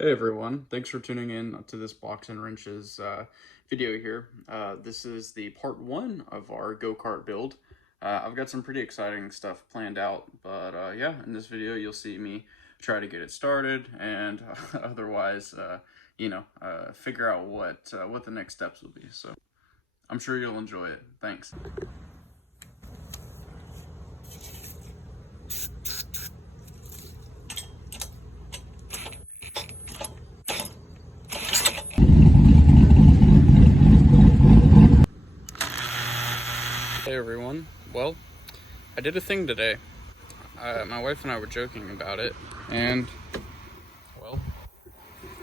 Hey everyone, thanks for tuning in to this Blocks and Wrenches video here. This is the part one of our go-kart build. I've got some pretty exciting stuff planned out, but yeah, in this video you'll see me try to get it started and otherwise, figure out what the next steps will be. So I'm sure you'll enjoy it. Thanks. Hey everyone, well, I did a thing today. My wife and I were joking about it, and well,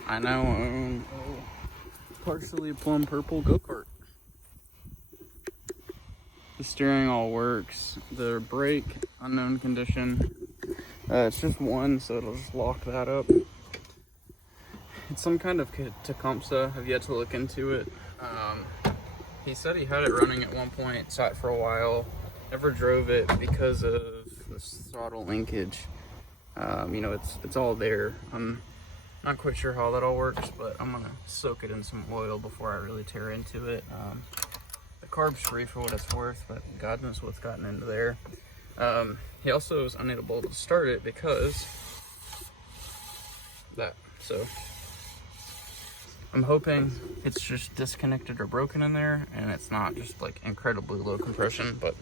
I now own a partially plum purple go-kart. The steering all works. The brake, unknown condition. It's just one, so it'll just lock that up. It's some kind of Tecumseh. I've yet to look into it. He said he had it running at one point, sat it for a while, never drove it because of this throttle linkage. It's all there. I'm not quite sure how that all works, but I'm gonna soak it in some oil before I really tear into it. The carb's free for what it's worth, but God knows what's gotten into there. He also was unable to start it because that. So I'm hoping it's just disconnected or broken in there and it's not just like incredibly low compression, but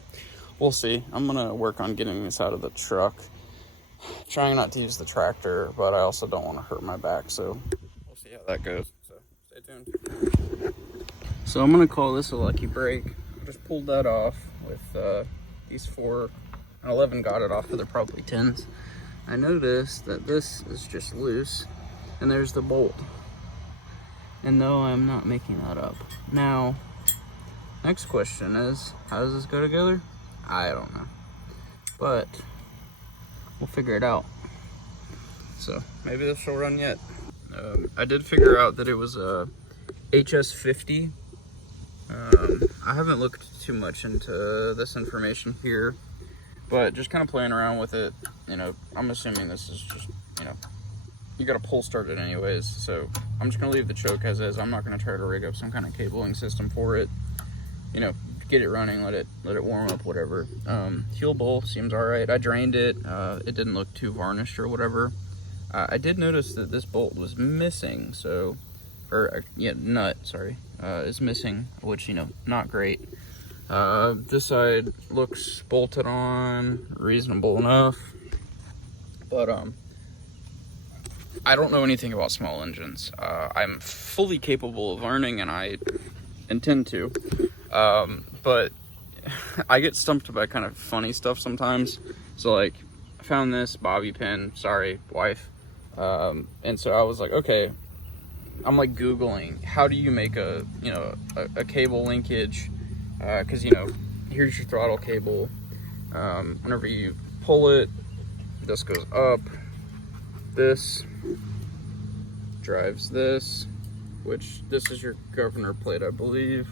we'll see. I'm gonna work on getting this out of the truck. Trying not to use the tractor, but I also don't want to hurt my back, so we'll see how that goes. So stay tuned. So I'm gonna call this a lucky break. I just pulled that off with these 4 and 11 got it off, but they're probably 10s. I noticed that this is just loose, and there's the bolt. And no, I'm not making that up. Now, next question is, how does this go together? I don't know, but we'll figure it out. So maybe this will run yet. I did figure out that it was a HS50. I haven't looked too much into this information here, but just kind of playing around with it. I'm assuming this is just, you gotta pull start it anyways, so I'm just gonna leave the choke as is. I'm not gonna try to rig up some kind of cabling system for it. Get it running, let it warm up, whatever. Fuel bowl seems all right. I drained it. It didn't look too varnished or whatever. I did notice that this bolt was missing, nut, sorry, is missing, which, not great. This side looks bolted on, reasonable enough, but I don't know anything about small engines. I'm fully capable of learning, and I intend to, but I get stumped by kind of funny stuff sometimes. So like, I found this bobby pin, sorry, wife, and so I was like, okay, I'm like Googling, how do you make a cable linkage, because here's your throttle cable. Whenever you pull it, this goes up, this drives this, which this is your governor plate, I believe,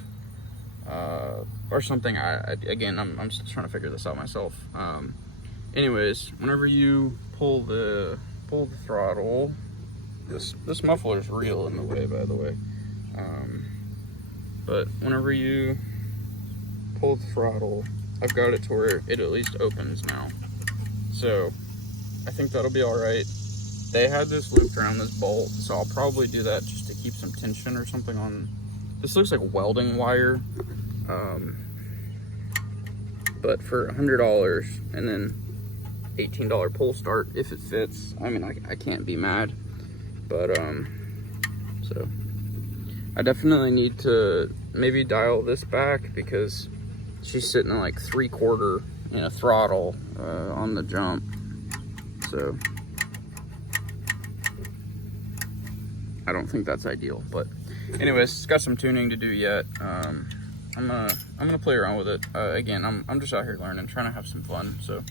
or something. I'm just trying to figure this out myself. Anyways, whenever you pull the throttle, this muffler is real in the way, by the way. But whenever you pull the throttle, I've got it to where it at least opens now. So I think that'll be all right. They had this looped around this bolt, so I'll probably do that just to keep some tension or something on. This looks like welding wire, but for $100 and then $18 pull start, if it fits, I mean, I can't be mad. But so I definitely need to maybe dial this back because she's sitting at like 3/4 throttle on the jump. So I don't think that's ideal, but anyways, it's got some tuning to do yet. I'm gonna play around with it. Again, I'm just out here learning, trying to have some fun. So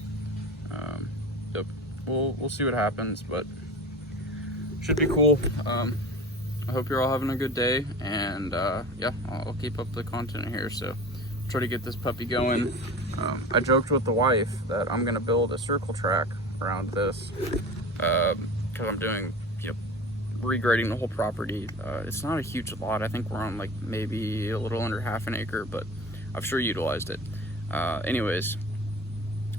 yep, we'll see what happens, but should be cool. I hope you're all having a good day, and yeah, I'll keep up the content here. So try to get this puppy going. I joked with the wife that I'm gonna build a circle track around this because I'm doing regrading the whole property. It's not a huge lot. I think we're on like maybe a little under half an acre, but I've sure utilized it. Anyways,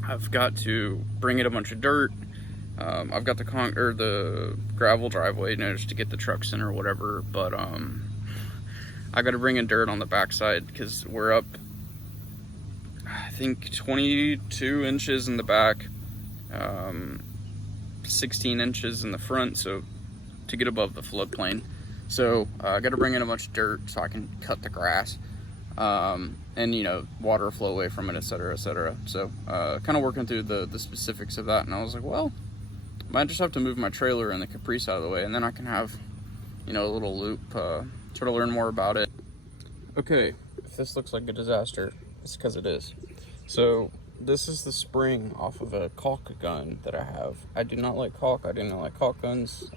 I've got to bring in a bunch of dirt. I've got the gravel driveway, you know, just to get the trucks in or whatever, but I got to bring in dirt on the backside because we're up, I think, 22 inches in the back, 16 inches in the front, so to get above the floodplain. So I got to bring in a bunch of dirt so I can cut the grass, and, you know, water flow away from it, etc., etc. So kind of working through the specifics of that, and I was like, well, I might just have to move my trailer and the Caprice out of the way, and then I can have, you know, a little loop, try to learn more about it. Okay, if this looks like a disaster, it's because it is. So this is the spring off of a caulk gun that I have. I do not like caulk. I do not like caulk guns.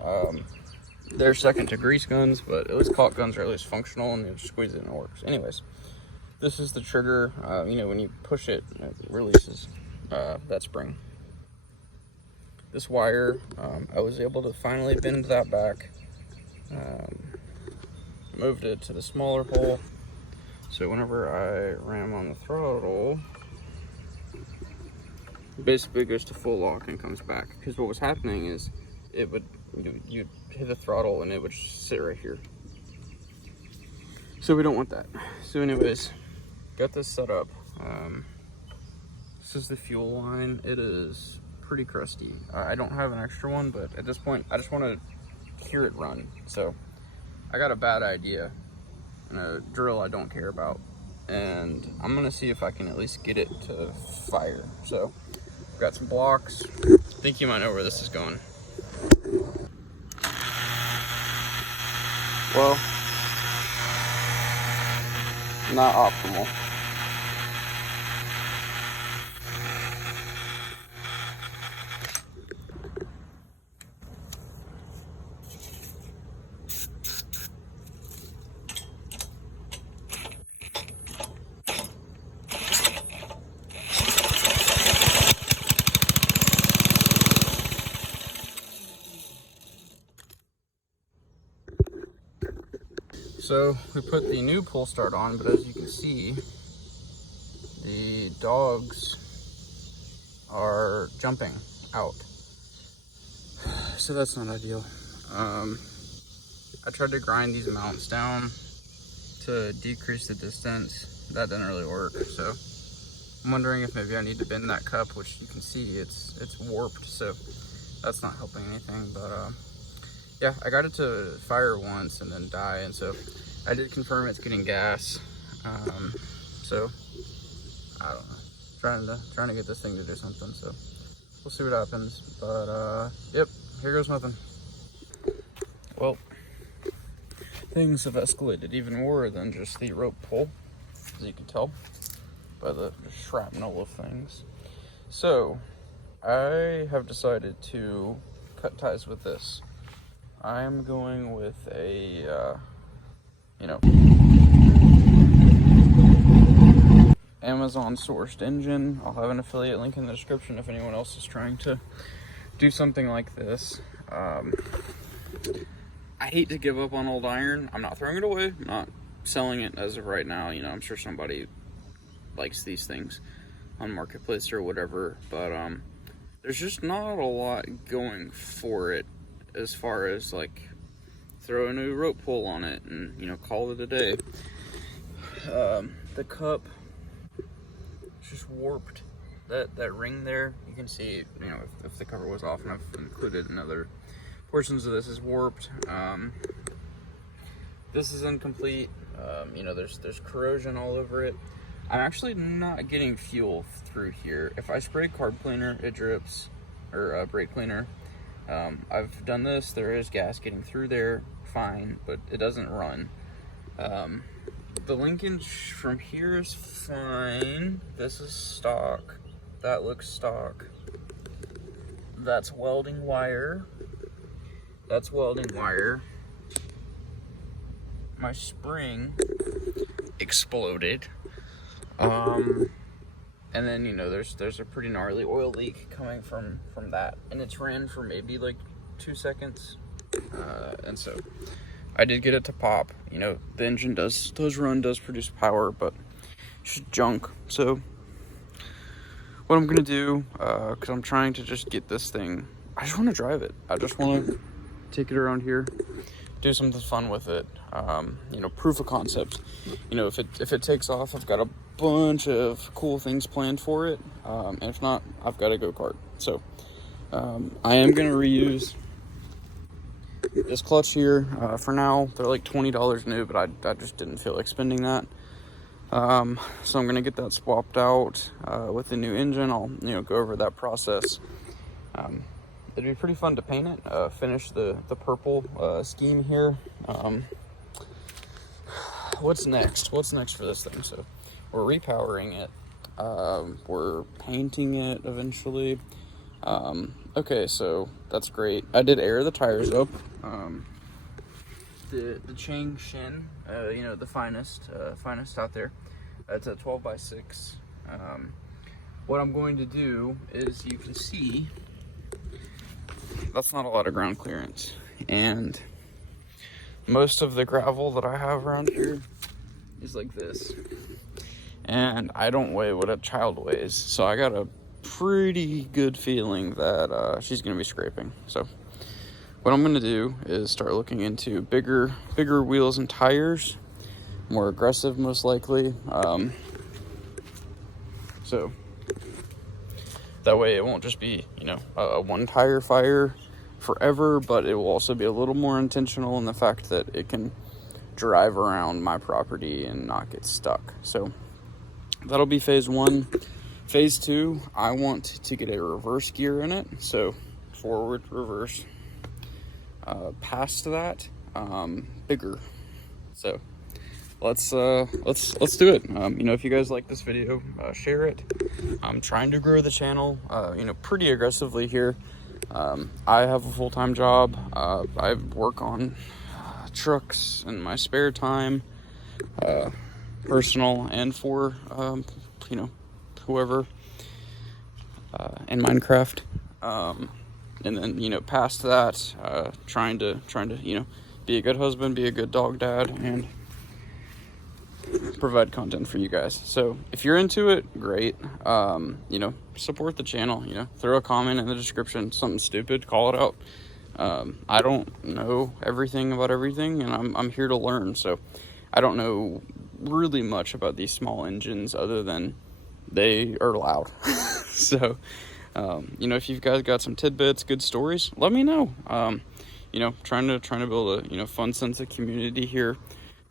They're second to grease guns, but at least caulk guns are at least functional, and you just squeeze it and it works. Anyways, this is the trigger. You know, when you push it, it releases that spring. This wire, I was able to finally bend that back. Moved it to the smaller hole, so whenever I ram on the throttle, it basically goes to full lock and comes back. Because what was happening is it would, you'd hit the throttle and it would just sit right here. So we don't want that. So anyways, got this set up. This is the fuel line. It is pretty crusty. I don't have an extra one, but at this point I just want to hear it run. So I got a bad idea and a drill I don't care about, and I'm gonna see if I can at least get it to fire. So I've got some blocks. I think you might know where this is going. Well, not optimal. So we put the new pull start on, but as you can see, the dogs are jumping out. So that's not ideal. I tried to grind these mounts down to decrease the distance. That didn't really work. So I'm wondering if maybe I need to bend that cup, which you can see it's warped. So that's not helping anything, but yeah, I got it to fire once and then die, and so I did confirm it's getting gas. So I don't know, trying to get this thing to do something. So we'll see what happens. But yep, here goes nothing. Well, things have escalated even more than just the rope pull, as you can tell by the shrapnel of things. So I have decided to cut ties with this. I'm going with a, you know, Amazon sourced engine. I'll have an affiliate link in the description if anyone else is trying to do something like this. I hate to give up on old iron. I'm not throwing it away. I'm not selling it as of right now. You know, I'm sure somebody likes these things on Marketplace or whatever, but there's just not a lot going for it as far as like throw a new rope pull on it and, you know, call it a day. The cup is just warped. That ring there, you can see, you know, if the cover was off, and I've included in other portions of this, is warped. This is incomplete. You know, there's corrosion all over it. I'm actually not getting fuel through here. If I spray carb cleaner, it drips, or brake cleaner. I've done this. There is gas getting through there, fine, but it doesn't run. The linkage from here is fine. This is stock. That looks stock. That's welding wire. That's welding wire. My spring exploded. And then, you know, there's a pretty gnarly oil leak coming from that, and it's ran for maybe like 2 seconds, And so I did get it to pop. You know, the engine does produce power, but it's just junk. So what I'm gonna do, because I'm trying to just get this thing, I just want to drive it. I just want to take it around here, do something fun with it. You know, proof of concept. You know, if it takes off, I've got a bunch of cool things planned for it. And if not, I've got a go-kart. So I am gonna reuse this clutch here for now. They're like $20 new, but I just didn't feel like spending that. So I'm gonna get that swapped out with the new engine. I'll, you know, go over that process. It'd be pretty fun to paint it, finish the purple scheme here. What's next for this thing? So we're repowering it, we're painting it eventually. Okay, so that's great. I did air the tires up. The Chang Shin, you know, the finest out there. It's a 12x6. What I'm going to do is, you can see that's not a lot of ground clearance, and most of the gravel that I have around here is like this, and I don't weigh what a child weighs, so I got a pretty good feeling that she's gonna be scraping. So what I'm gonna do is start looking into bigger wheels and tires, more aggressive most likely, so that way it won't just be, you know, a one tire fire forever, but it will also be a little more intentional in the fact that it can drive around my property and not get stuck. So that'll be phase one. Phase two, I want to get a reverse gear in it, so forward, reverse. Past that, bigger. So let's do it. You know, if you guys like this video, share it. I'm trying to grow the channel, you know, pretty aggressively here. I have a full-time job. I work on trucks in my spare time, personal and for you know, whoever, in Minecraft. And then, you know, past that, trying to, you know, be a good husband, be a good dog dad, and provide content for you guys. So if you're into it, great. You know, support the channel. You know, throw a comment in the description, something stupid, call it out. I don't know everything about everything, and I'm here to learn. So I don't know really much about these small engines other than they are loud. So you know, if you've guys got some tidbits, good stories, let me know. You know, trying to build a, you know, fun sense of community here.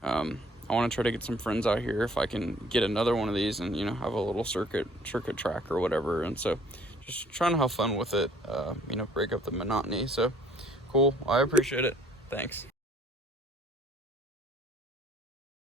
I want to try to get some friends out here if I can get another one of these and, you know, have a little circuit track or whatever. And so just trying to have fun with it, you know, break up the monotony. So cool. I appreciate it. Thanks.